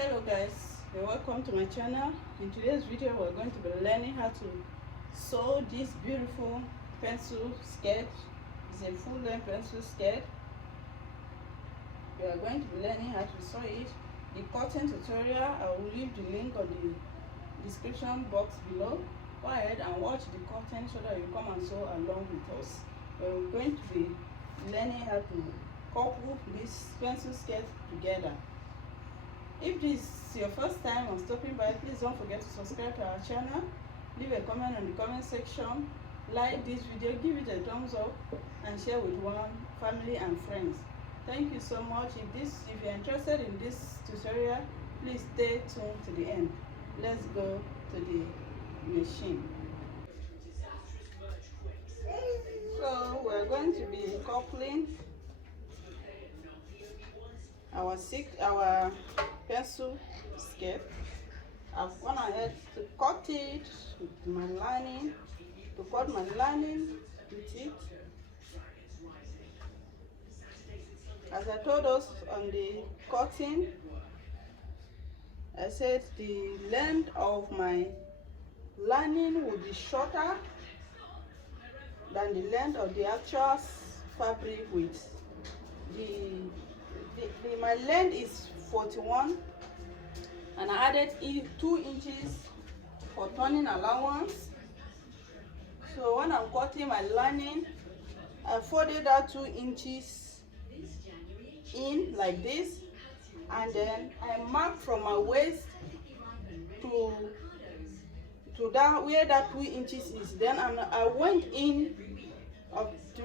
Hello guys, you're welcome to my channel. In today's video we're going to be learning how to sew this beautiful pencil skirt. It's a full-length pencil skirt. We are going to be learning how to sew it. The cutting tutorial, I will leave the link on the description box below. Go ahead and watch the cutting so that you come and sew along with us. We're going to be learning how to couple this pencil skirt together. If this is your first time on stopping by, please don't forget to subscribe to our channel. Leave a comment on the comment section. Like this video, give it a thumbs up, and share with one family and friends. Thank you so much. If you're interested in this tutorial, please stay tuned to the end. Let's go to the machine. So we're going to be coupling our pencil skirt. I've gone ahead to cut it with my lining, with it. As I told us on the cutting, I said the length of my lining will be shorter than the length of the actual fabric width. My length is 41, and I added 2 inches for turning allowance. So when I'm cutting my lining, I folded that 2 inches in like this, and then I marked from my waist to that where that 2 inches is. Then I went in up to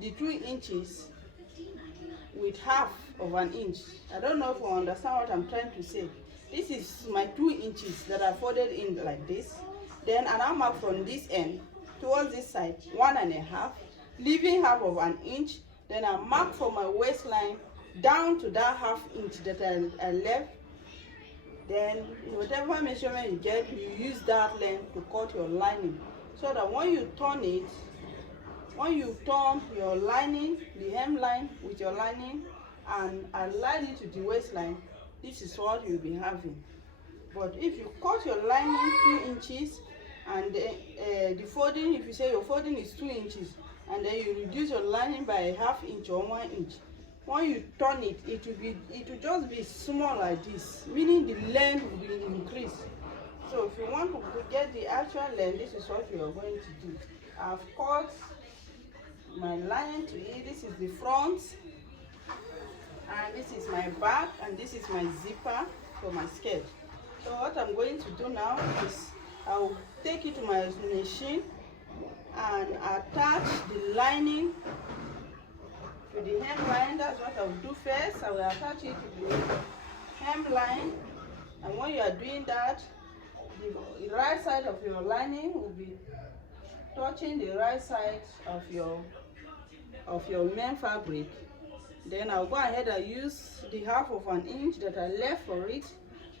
the 2 inches with half of an inch. I don't know if you understand what I'm trying to say. This is my 2 inches that I folded in like this. Then I now mark from this end towards this side 1.5, leaving half of an inch. Then I mark from my waistline down to that half inch that I left. Then whatever measurement you get, you use that length to cut your lining, so that when you turn it, when you turn your lining, the hemline with your lining, and align it to the waistline, this is what you'll be having. But if you cut your lining 2 inches, and the folding, if you say your folding is 2 inches, and then you reduce your lining by a half inch or 1 inch, when you turn it, it will just be small like this, meaning the length will be increased. So if you want to get the actual length, this is what you are going to do. I've cut my line to it. This is the front, and this is my back, and this is my zipper for my skirt. So what I'm going to do now is I'll take it to my machine and attach the lining to the hemline. That's what I'll do first. I will attach it to the hemline, and when you are doing that, the right side of your lining will be touching the right side of your main fabric. Then I'll go ahead and use the half of an inch that I left for it,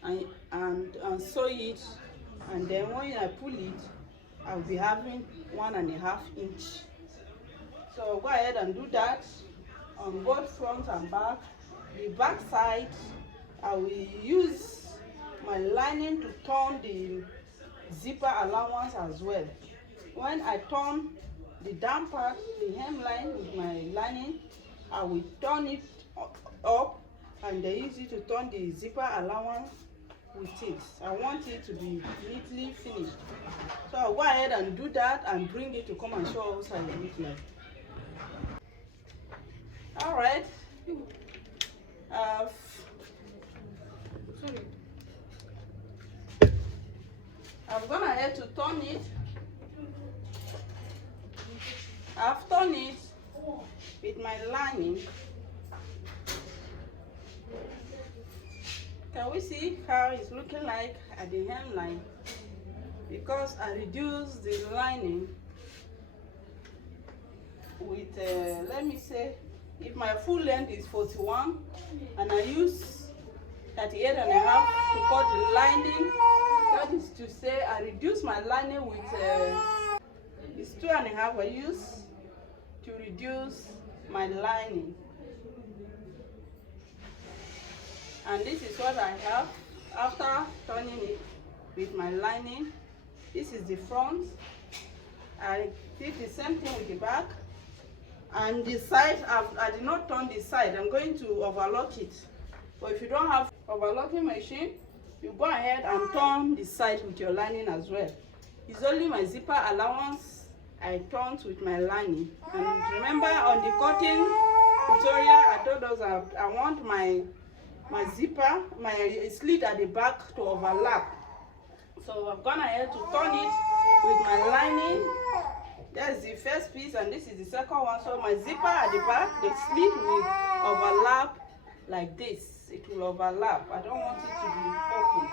and sew it, and then when I pull it, I'll be having 1.5 inch. So I'll go ahead and do that on both front and back. The back side, I will use my lining to turn the zipper allowance as well. When I turn the down part, the hemline with my lining, I will turn it up, and I use it to turn the zipper allowance with it. I want it to be neatly finished. So I'll go ahead and do that and bring it to come and show us how it looks like. Alright. I've gone ahead to turn it. I've turned it with my lining. Can we see how it's looking like at the hemline? Because I reduced the lining with, let me say, if my full length is 41, and I use 38.5 to cut the lining, that is to say I reduce my lining with, it's 2.5 I use to reduce my lining. And this is what I have. After turning it with my lining, this is the front. I did the same thing with the back. And the side, I did not turn the side. I'm going to overlock it. But if you don't have overlocking machine, you go ahead and turn the side with your lining as well. It's only my zipper allowance I turned with my lining. And remember on the cutting tutorial, I told us I want my zipper, my slit at the back to overlap. So I've gone ahead to turn it with my lining. That's the first piece and this is the second one. So my zipper at the back, the slit will overlap like this. It will overlap. I don't want it to be open.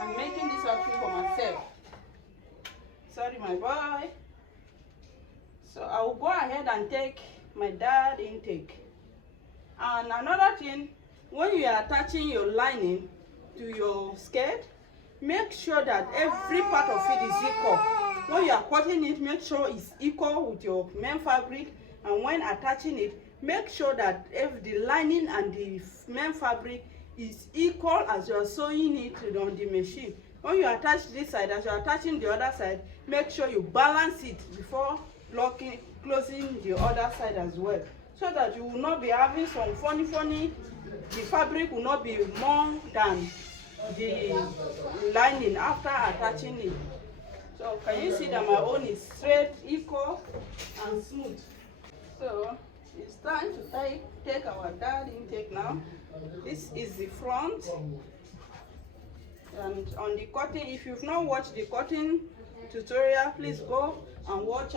I'm making this outfit for myself. Sorry, my boy. So I will go ahead and take my dad intake. And another thing, when you are attaching your lining to your skirt, make sure that every part of it is equal. When you are cutting it, make sure it's equal with your main fabric, and when attaching it, make sure that if the lining and the main fabric is equal as you are sewing it on the machine. When you attach this side, as you are attaching the other side, make sure you balance it before closing the other side as well, so that you will not be having some funny, the fabric will not be more than the lining after attaching it. So can you see that my own is straight, equal and smooth? So it's time to take our dad intake now. This is the front. And on the cutting, if you've not watched the cutting tutorial, please go and watch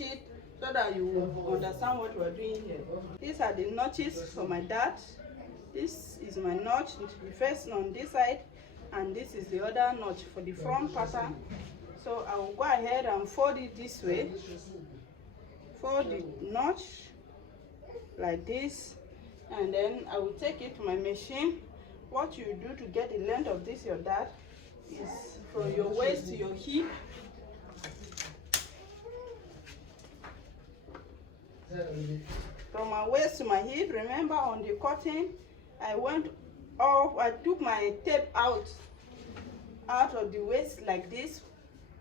it so that you will understand what we're doing here. These are the notches for my dad. This is my notch, the first on this side, and this is the other notch for the front pattern. So I will go ahead and fold it this way. Fold the notch like this, and then I will take it to my machine. What you do to get the length of this your dad is from your waist to your hip. From my waist to my hip, remember on the cutting, I went up, I took my tape out of the waist like this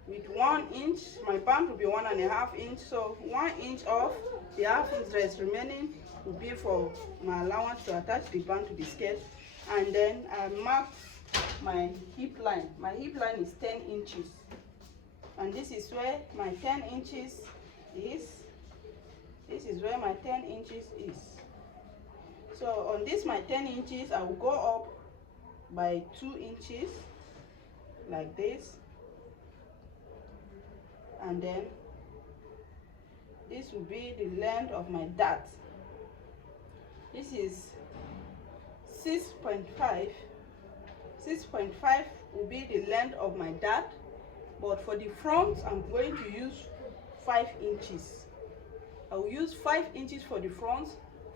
with 1 inch. My band will be 1.5 inch, so 1 inch off, the half inch rest remaining will be for my allowance to attach the band to the skirt. And then I marked my hip line. My hip line is 10 inches. And this is where my 10 inches is. This is where my 10 inches is. So on this my 10 inches, I will go up by 2 inches like this. And then this will be the length of my dart. This is 6.5. 6.5 will be the length of my dart, but for the front I'm going to use 5 inches. I will use 5 inches for the front.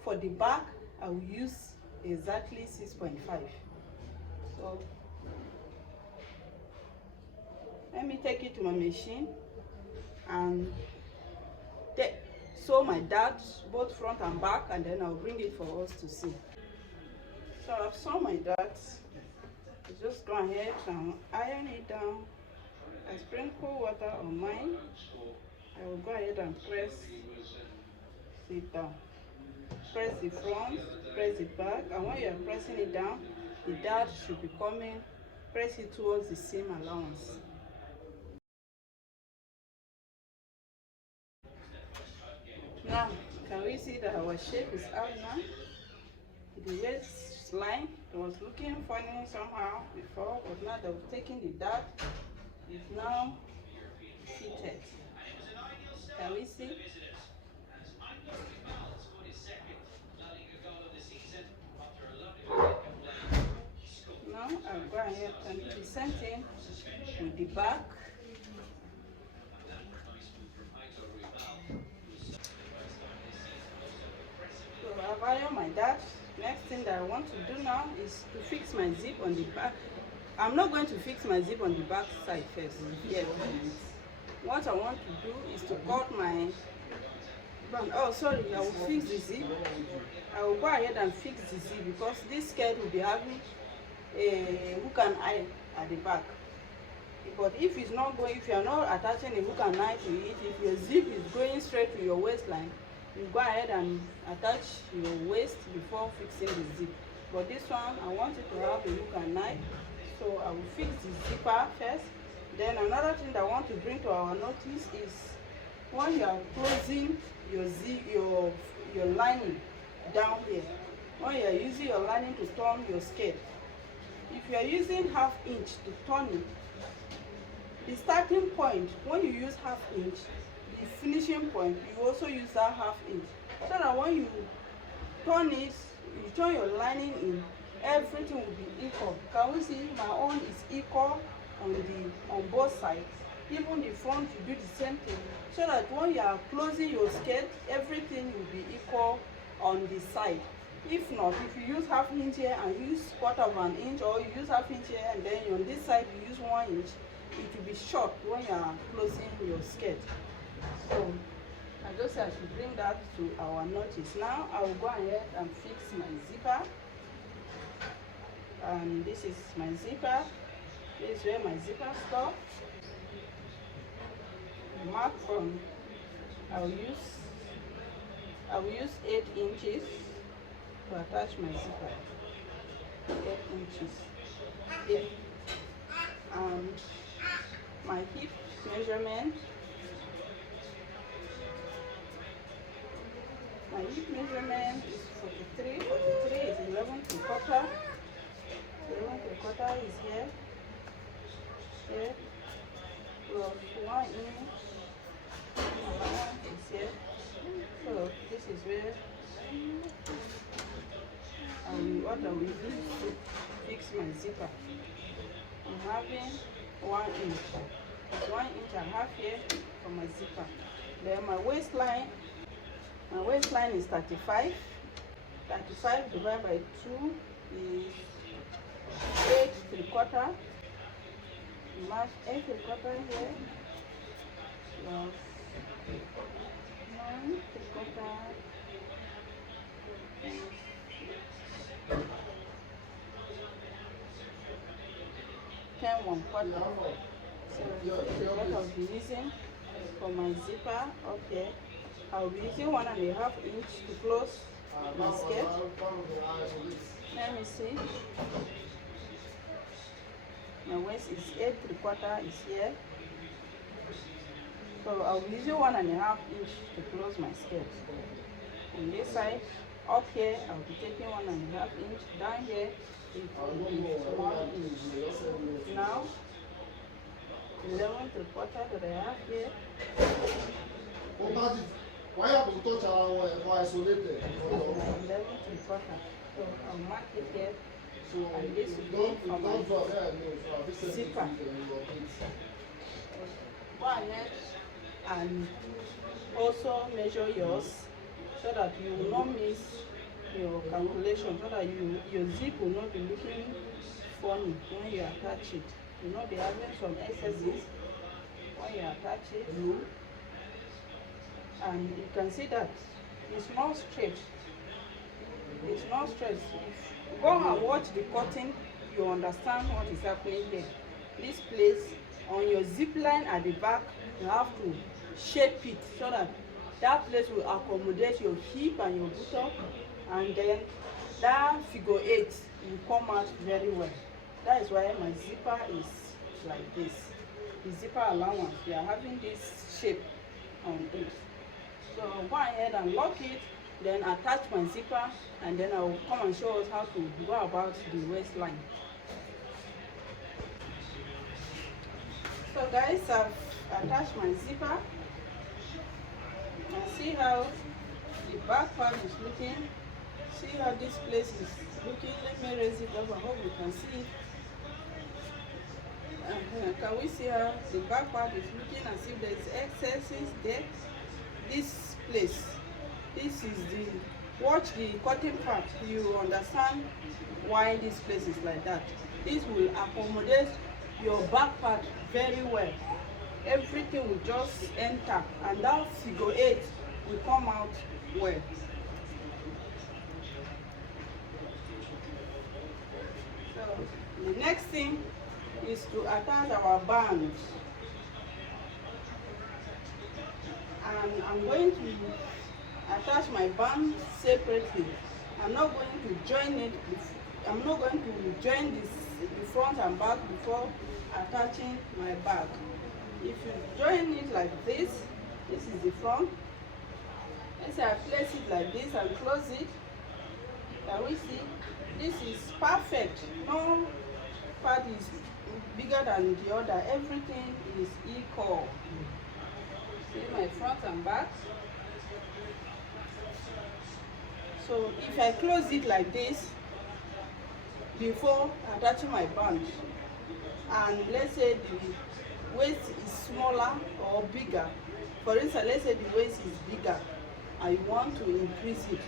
For the back I will use exactly 6.5. So let me take it to my machine and sew my dart both front and back, and then I'll bring it for us to see. So I've sewn my dart. Just go ahead and iron it down. I sprinkle water on mine. I will go ahead and press it down. Press the front, press the back, and when you are pressing it down, the dart should be coming. Press it towards the seam allowance. Now, can we see that our shape is out now? The waistline was looking funny somehow before, but now that we've taken the dart, it's now fitted. Can we see? Now I'll go ahead and do the same thing with the back. So I've ironed my dart. Next thing that I want to do now is to fix my zip on the back. I'm not going to fix my zip on the back side first. Yes. What I want to do is to cut my band. Oh, sorry, I will fix the zip. I will go ahead and fix the zip because this skirt will be having a hook and eye at the back. But if it's not going, if you are not attaching a hook and eye to it, if your zip is going straight to your waistline, you go ahead and attach your waist before fixing the zip. But this one, I want it to have a hook and eye, so I will fix the zipper first. Then another thing that I want to bring to our notice is when you are closing your zip, your lining down here, when you are using your lining to turn your skirt, if you are using 1/2 inch to turn it, the starting point, when you use 1/2 inch, the finishing point, you also use that 1/2 inch, so that when you turn it, you turn your lining in, everything will be equal. Can we see my own is equal on both sides? Even the front, you do the same thing, so that when you are closing your skirt, everything will be equal on the side. If not, if you use 1/2 inch here and use 1/4 inch, or you use 1/2 inch here and then on this side you use 1 inch, it will be short when you are closing your skirt. So I just said I should bring that to our notice. Now I will go ahead and fix my zipper. And this is my zipper. This is where my zipper stops. Mark from, I will use 8 inches to attach my zipper. 8 inches here. And my hip measurement. My hip measurement is 43. 43 is 11 3/4. 11 3/4 is here. Here. Plus 1 inch. Is here. So this is where what I will use to fix my zipper. I'm having 1 inch. It's 1 inch and a half here for my zipper. Then my waistline is 35. 35 divided by 2 is 8 3/4. Mark 8 3/4 here. Plus 9 3/4. 10 1/4. So this is what I'll be using for my zipper. Okay, I'll be using 1.5 inch to close my skirt. Let me see. My waist is 8 3/4 is here. So I'll be using 1.5 inch to close my skirt. On this side, up here, I'll be taking 1.5 inch. Down here, it will be 1 inch. Now, 11 3/4 that I have here. Why have you touched our isolated? 11 3/4. So I'll mark it here. So and this will be for my zipper. Go ahead and also measure yours so that you will not miss your calculation, so that your zip will not be looking funny when you attach it. You will not be having some excesses when you attach it. And you can see that it's not straight. It's not straight. If you go and watch the cutting, you understand what is happening there. This place on your zip line at the back, you have to shape it so that that place will accommodate your hip and your buttock, and then that figure 8 will come out very well. That is why my zipper is like this. The zipper allowance, we are having this shape on it. So go ahead and lock it, then attach my zipper, and then I will come and show us how to go about the waistline. So guys, I've attached my zipper. And see how the back part is looking. See how this place is looking. Let me raise it up. I hope you can see it. Can we see how the back part is looking, as if there's excesses there? This place, this is watch the cutting part, you understand why this place is like that. This will accommodate your back part very well. Everything will just enter, and that figure 8 will come out well. So The next thing is to attach our band. And I'm going to attach my band separately. I'm not going to join it. I'm not going to join the front and back before attaching my bag. If you join it like this is the front. Let's say I place it like this and close it. Can we see? This is perfect. No part is bigger than the other. Everything is equal. See my front and back. So if I close it like this before attaching my band, and let's say the waist is smaller or bigger, for instance, let's say the waist is bigger and you want to increase it,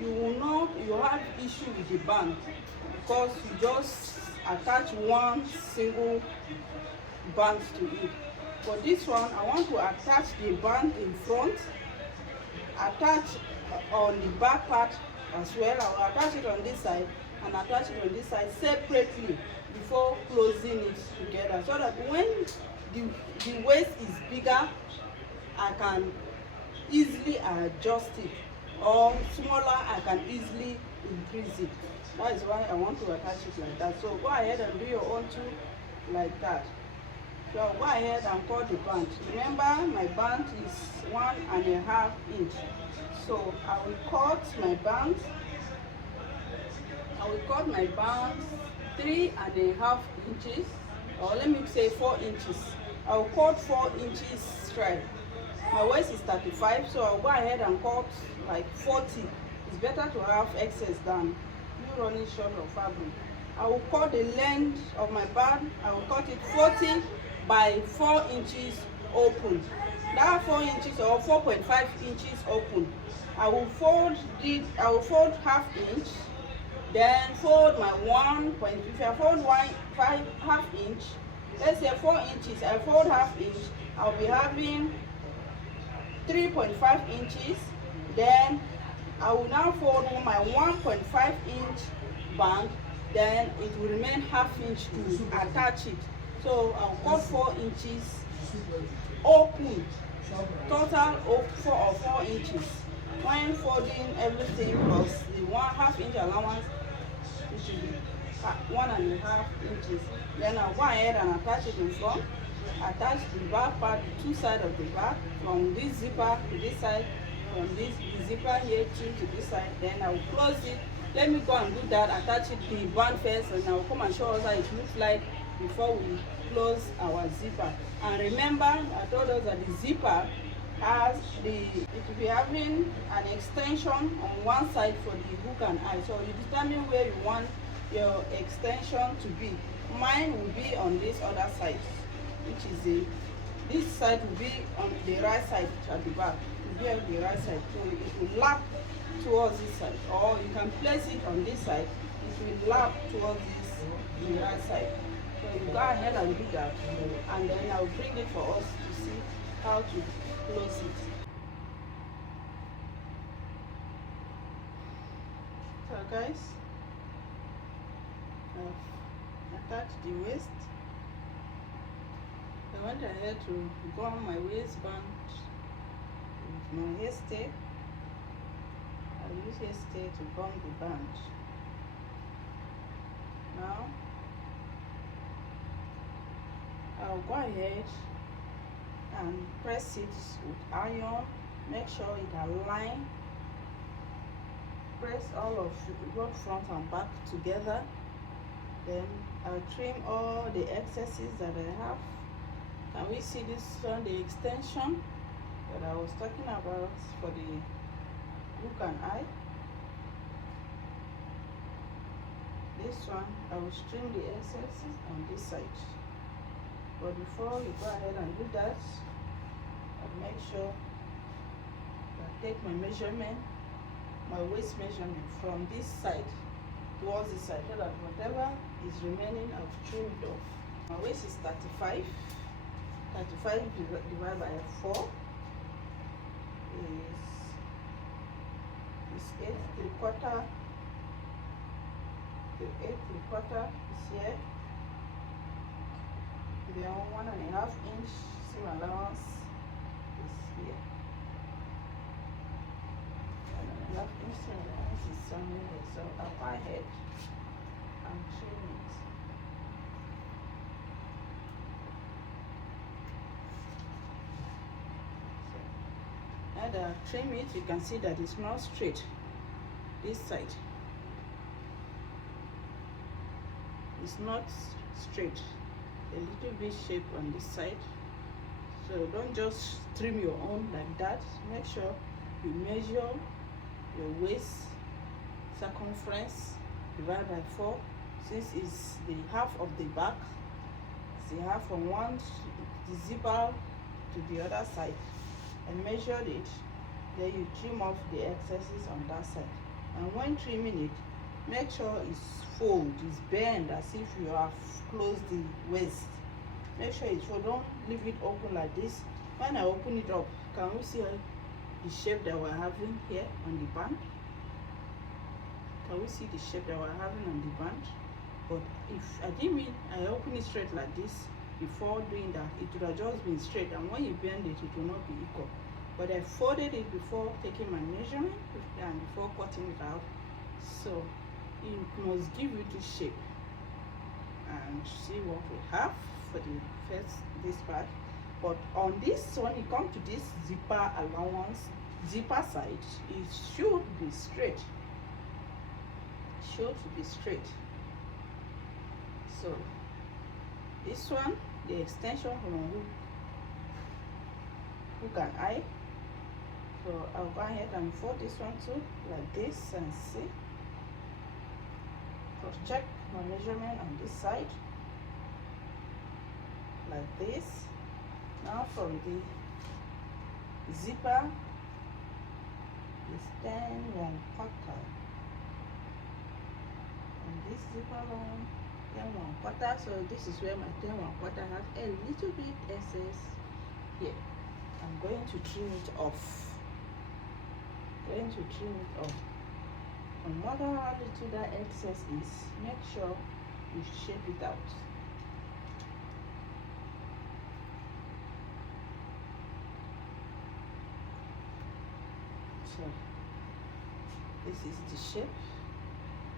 you will not, you have issue with the band because you just attach one single band to it. For this one, I want to attach the band in front, attach on the back part as well. I will attach it on this side and attach it on this side separately before closing it together, so that when the waist is bigger, I can easily adjust it, or smaller, I can easily increase it. That is why I want to attach it like that. So go ahead and do your own too like that. So go ahead and cut the band. Remember, my band is 1.5 inch. So I will cut my band. I will cut my band 3.5 inches, or let me say 4 inches. I will cut 4 inches straight. My waist is 35, so I'll go ahead and cut like 40. It's better to have excess than you running short of fabric. I will cut the length of my band. I will cut it 40 by 4 inches open. That 4 inches or 4.5 inches open, I will fold it. I will fold half inch, then fold my 1. If I fold half inch, let's say 4 inches, I fold half inch, I'll be having 3.5 inches. Then I will now fold my 1.5 inch band, then it will remain half inch to attach it. So I'll cut 4 inches open, total of 4 inches. When folding everything plus the 1/2 inch allowance, it should be 1.5 inches. Then I'll go ahead and attach it in front. Attach the back part, the two sides of the back, from this zipper to this side, from this zipper here to this side. Then I will close it. Let me go and do that. Attach it to the band first, and I will come and show us how it looks like before we close our zipper. And remember, I told us that the zipper has it will be having an extension on one side for the hook and eye. So you determine where you want your extension to be. Mine will be on this other side, which is this side will be on the right side at the back. It will be on the right side, so it will lap towards this side, or you can place it on this side. It will lap towards the right side. So you go ahead and do that, and then I'll bring it for us to see how to close it. So guys, I've attached the waist. I went ahead to gum my waistband with my hairstay. I use hairstay to gum the band. Now I'll go ahead and press it with iron. Make sure it aligns. Press all of both front and back together. Then I'll trim all the excesses that I have. Can we see this one, the extension that I was talking about for the hook and eye? This one, I will trim the excesses on this side. But before you go ahead and do that, I'll make sure I take my measurement, my waist measurement from this side towards this side, so that whatever is remaining, I've trimmed off. My waist is 35. 35 divided by 4 is 8 3/4 The 8 3/4 is here. Then 1.5 inch seam allowance is here. 1.5 inch seam allowance is somewhere, so I'll go ahead and trim it. So, now that I trim it, you can see that it's not straight this side. It's not straight, a little bit shape on this side. So don't just trim your own like that. Make sure you measure your waist circumference divided by 4, since it's the half of the back, it's the half from one the zipper to the other side, and measure it. Then you trim off the excesses on that side. And when trimming it, make sure it's fold, it's bend as if you have closed the waist. Make sure it's fold, don't leave it open like this. When I open it up, can we see the shape that we're having here on the band? Can we see the shape that we're having on the band? But if I didn't mean I open it straight like this before doing that, it would have just been straight, and when you bend it, it will not be equal. But I folded it before taking my measurement and before cutting it out, so it must give you this shape. And see what we have for the this part. But on this one, you come to this zipper allowance, zipper side, it should be straight. Should be straight. So this one, the extension from hook and eye. So I'll go ahead and fold this one too, like this, and see. Cross check my measurement on this side, like this. Now from the zipper is 10 1/4, and this zipper line 10 1/4. So this is where my 10 1/4 have a little bit excess here. I'm going to trim it off. No matter how little that excess is, make sure you shape it out. So this is the shape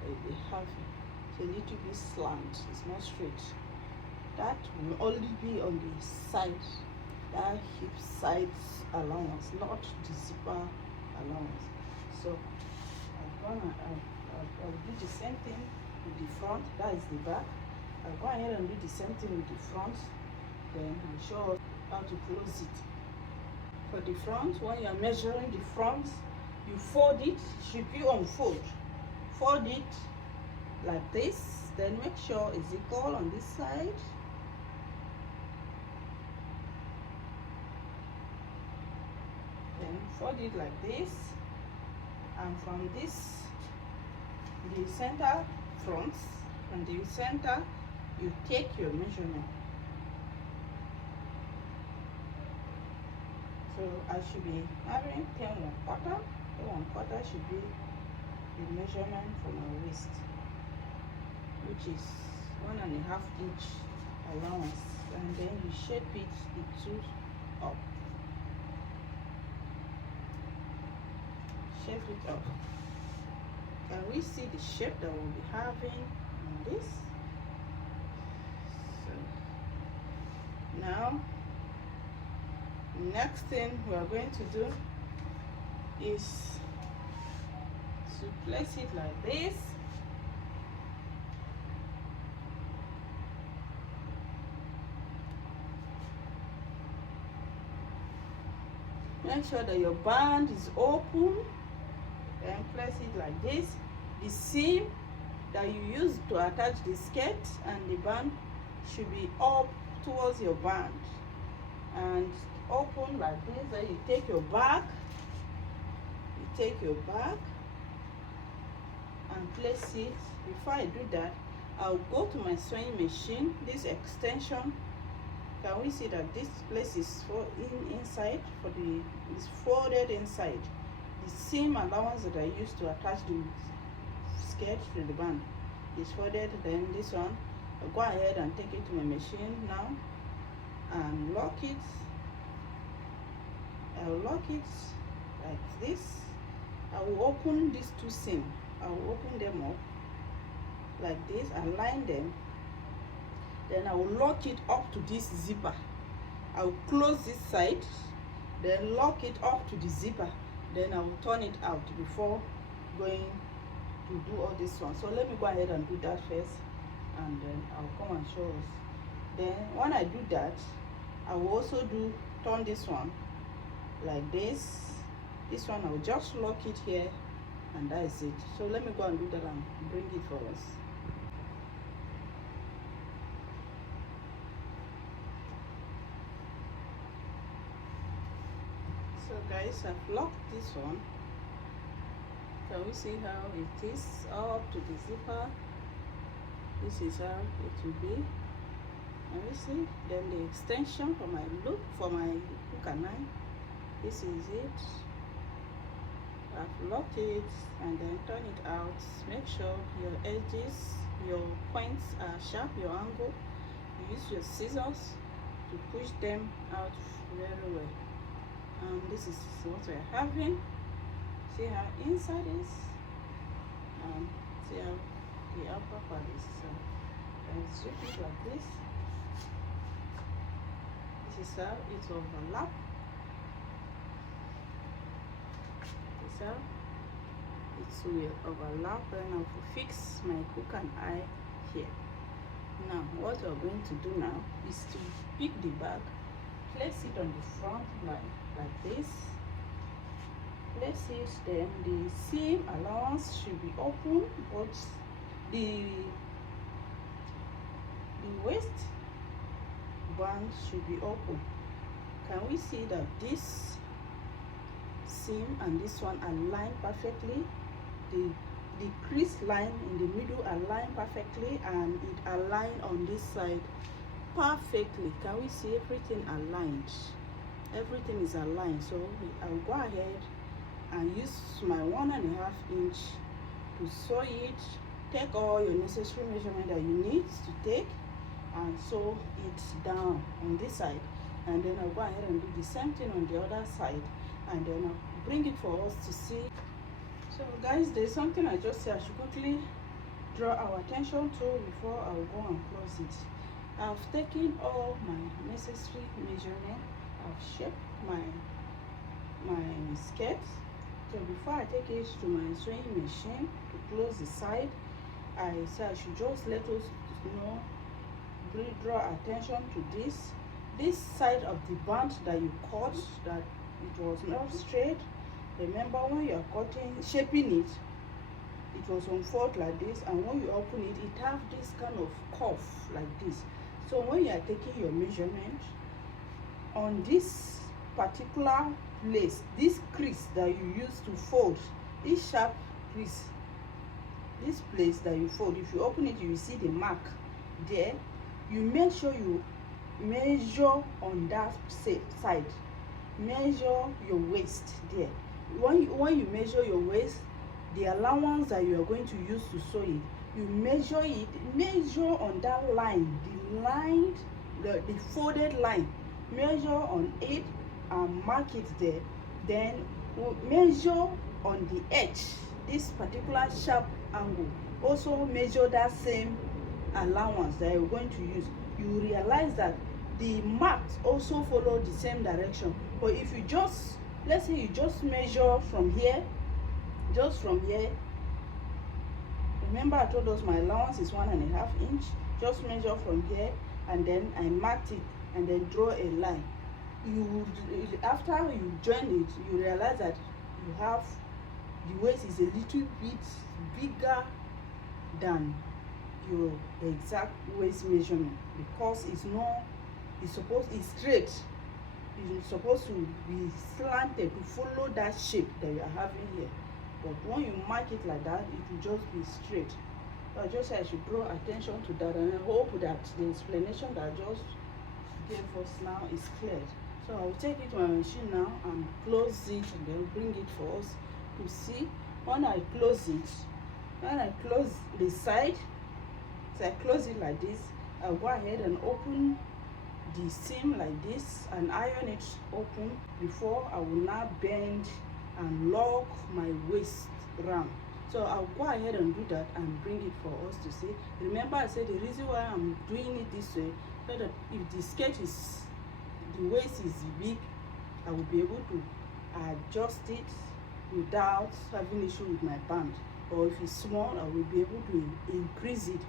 they have. It's a little bit slant, it's not straight. That will only be on the side, that hip side allowance, not the zipper allowance. So I'll do the same thing with the front. That is the back. I'll go ahead and do the same thing with the front. Then I'll show how to close it. For the front, when you're measuring the front, you fold it. Should be on fold. Fold it like this. Then make sure it's equal on this side. Then fold it like this. And from this, the center front, from the center, you take your measurement. So I should be having 10 1/4. 10 1/4 should be the measurement for my waist, which is 1.5 inch allowance. And then you shape it the two up. Shape it up. Can we see the shape that we'll be having on this? So now, next thing we are going to do is to place it like this. Make sure that your band is open, and place it like this. The seam that you use to attach the skirt and the band should be up towards your band and open like this. Then you take your back, and place it. Before I do that, I'll go to my sewing machine. This extension, can we see that this place is inside, it's folded inside. The seam allowance that I used to attach the skirt to the band. is folded. Then this one, I'll go ahead and take it to my machine now and lock it. I'll lock it like this. I will open these two seams. I will open them up like this and line them. Then I will lock it up to this zipper. I will close this side, then lock it up to the zipper. Then I will turn it out before going to do all this one. So let me go ahead and do that first, and then I'll come and show us. Then when I do that, I will also turn this one like this. This one I will just lock it here, and that is it. So let me go and do that and bring it for us. So guys, I've locked this one. Can we see how it is up to the zipper? This is how it will be. Can we see? Then the extension for my hook and eye. This is it. I've locked it and then turn it out. Make sure your edges, your points are sharp, your angle. You use your scissors to push them out very well. This is what we're having. See how inside is, and see how the upper part is. So I strip it like this. This is how it overlap. This is how it will overlap, and I will fix my hook and eye here. Now what we're going to do now is to pick the bag, place it on the front line like this. Place it, then the seam allowance should be open, but the waist band should be open. Can we see that this seam and this one align perfectly? The crease line in the middle align perfectly, and it aligned on this side perfectly. Can we see everything aligned? Everything is aligned. So I'll go ahead and use my 1.5 inch to sew it. Take all your necessary measurement that you need to take and sew it down on this side, and then I'll go ahead and do the same thing on the other side, and then I'll bring it for us to see. So guys, there's something I just said I should quickly draw our attention to before I'll go and close it. I've taken all my necessary measurement. I've shaped my skirt. So before I take it to my sewing machine to close the side, I said I should just let us draw attention to this side of the band that you cut, that it was not straight. Remember, when you are cutting, shaping it, it was unfold like this, and when you open it, it have this kind of curve like this. So when you are taking your measurement on this particular place, this crease that you use to fold, this sharp crease, this place that you fold, if you open it, you will see the mark there. You make sure you measure on that side. Measure your waist there. When you measure your waist, the allowance that you are going to use to sew it, you measure it. Measure on that line, the folded line. Measure on it and mark it there. Then measure on the edge, this particular sharp angle. Also measure that same allowance that you're going to use. You realize that the marks also follow the same direction. But if you just, let's say you just measure from here, remember I told us my allowance is 1.5 inch. Just measure from here, and then I marked it, and then draw a line. After you join it, you realize that you have, the waist is a little bit bigger than your exact waist measurement, because it's straight. It's supposed to be slanted to follow that shape that you are having here. But when you mark it like that, it will just be straight. So I just said I should draw attention to that, and I hope that the explanation that I just gave us now is clear. So I will take it to my machine now and close it, and then bring it for us to see. When I close it, when I close the side, So I close it like this. I'll go ahead and open the seam like this and iron it open before I will now bend and lock my waist round. So I'll go ahead and do that and bring it for us to see. Remember, I said the reason why I'm doing it this way, so that if the skirt is, the waist is big, I will be able to adjust it without having issue with my band. Or if it's small, I will be able to increase it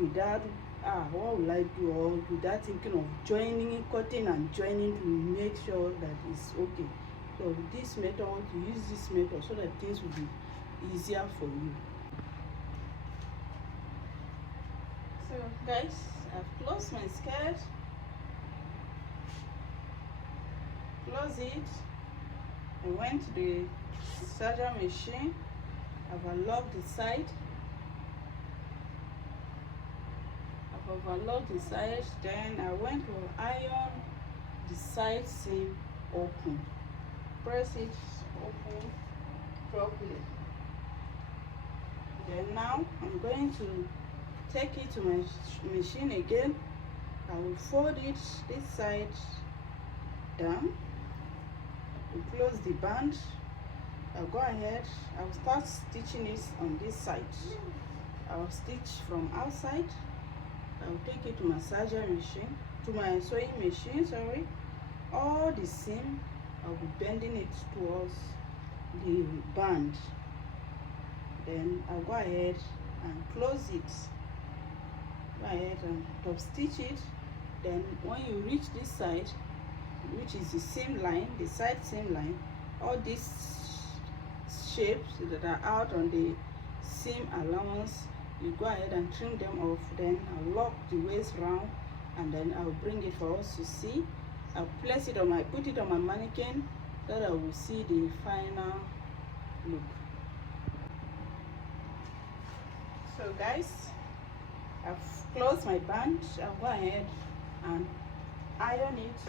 without what will I do, or without thinking of joining, cutting and joining to make sure that it's okay. So this method, to use this method so that things will be easier for you. So guys, I've closed my skirt, close it. I went to the serger machine. I've unlocked the side. I've overlocked the side. Then I went to iron the side seam open. Press it open properly. Then now I'm going to take it to my machine again. I will fold it this side down to close the band. I'll go ahead, I'll start stitching it on this side. I'll stitch from outside. I'll take it to my serger machine, to my sewing machine, sorry. All the seam, I'll be bending it towards the band. Then I'll go ahead and close it. Go ahead and top stitch it. Then when you reach this side, which is the seam line, the side seam line, all these shapes that are out on the seam allowance, you go ahead and trim them off. Then I'll lock the waist round, and then I'll bring it for us to see. I'll place it on my, put it on my mannequin so that I will see the final look. So guys, I've closed my band. I'll go ahead and iron it.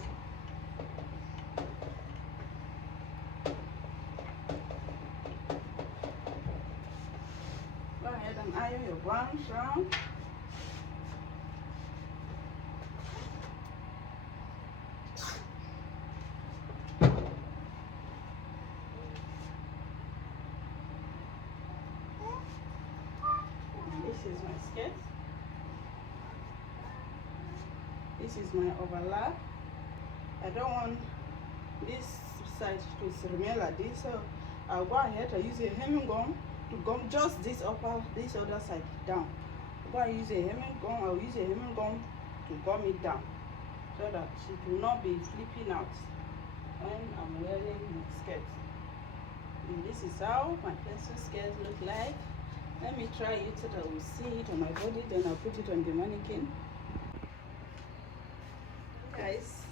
Go ahead and iron your band round. This is my skirt. This is my overlap. I don't want this side to remain like this, so I'll go ahead and use a hemming gun to gum just this other side down. I'm going to use a hemming gun. I'll use a hemming gun to gum it down so that it will not be flipping out when I'm wearing my skirt. And this is how my pencil skirt look like. Let me try it so that we'll see it on my body, then I'll put it on the mannequin. Guys,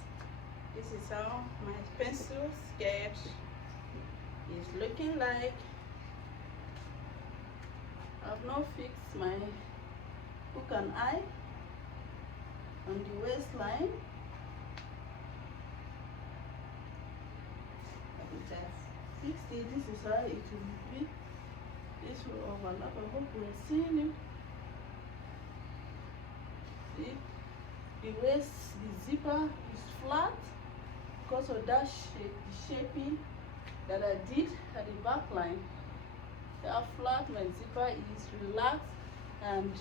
this is how my pencil skirt is looking like. I've now fixed my hook and eye on the waistline. I fixed it. This is how it will be. This will overlap. I hope we're seeing it. See, the waist, the zipper is flat because of that shape, the shaping that I did at the back line. How flat my zipper is relaxed, and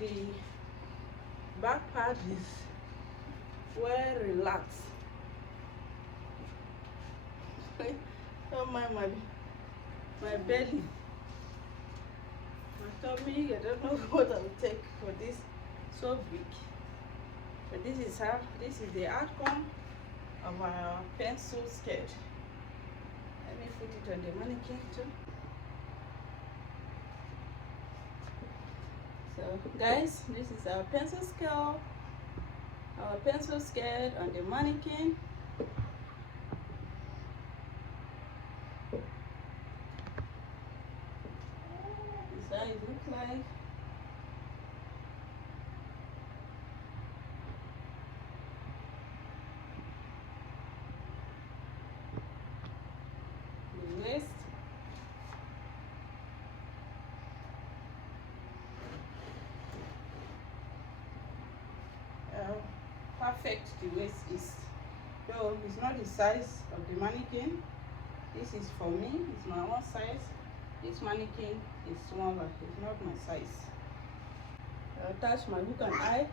the back part is well relaxed. Don't mind my belly, my tummy. I don't know what I'll take for this so big, but this is the outcome of our pencil skirt. Let me put it on the mannequin too. So guys, this is our pencil skirt on the mannequin. This is how it looks like. The waist. perfect the waist is. So it's not the size of the mannequin. This is for me, it's my own size. This mannequin is smaller, it's not my size. I attach my hook and eye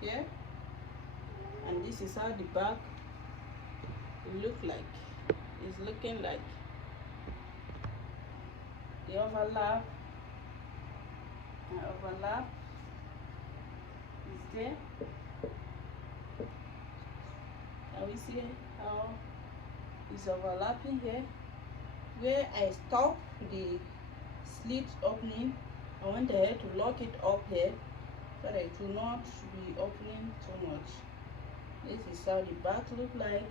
here, and this is how the back will look like. It's looking like the overlap. My overlap is there. Can we see how it's overlapping here? Where I stop the slit opening, I want the hair to lock it up here so that it will not be opening too much. This is how the back look like.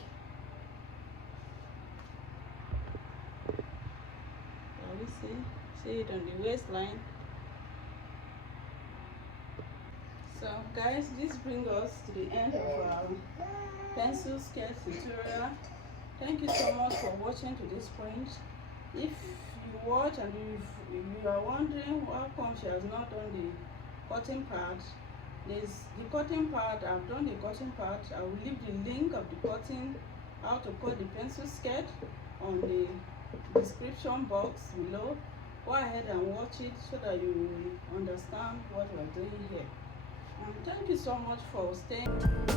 Can we see it on the waistline? So guys, this brings us to the end of our pencil skirt tutorial. Thank you so much for watching to this point. If you watch and if you are wondering how come she has not done the cutting part, there's the cutting part. I've done the cutting part. I will leave the link of the cutting, how to cut the pencil skirt, on the description box below. Go ahead and watch it so that you will understand what we're doing here. And thank you so much for staying.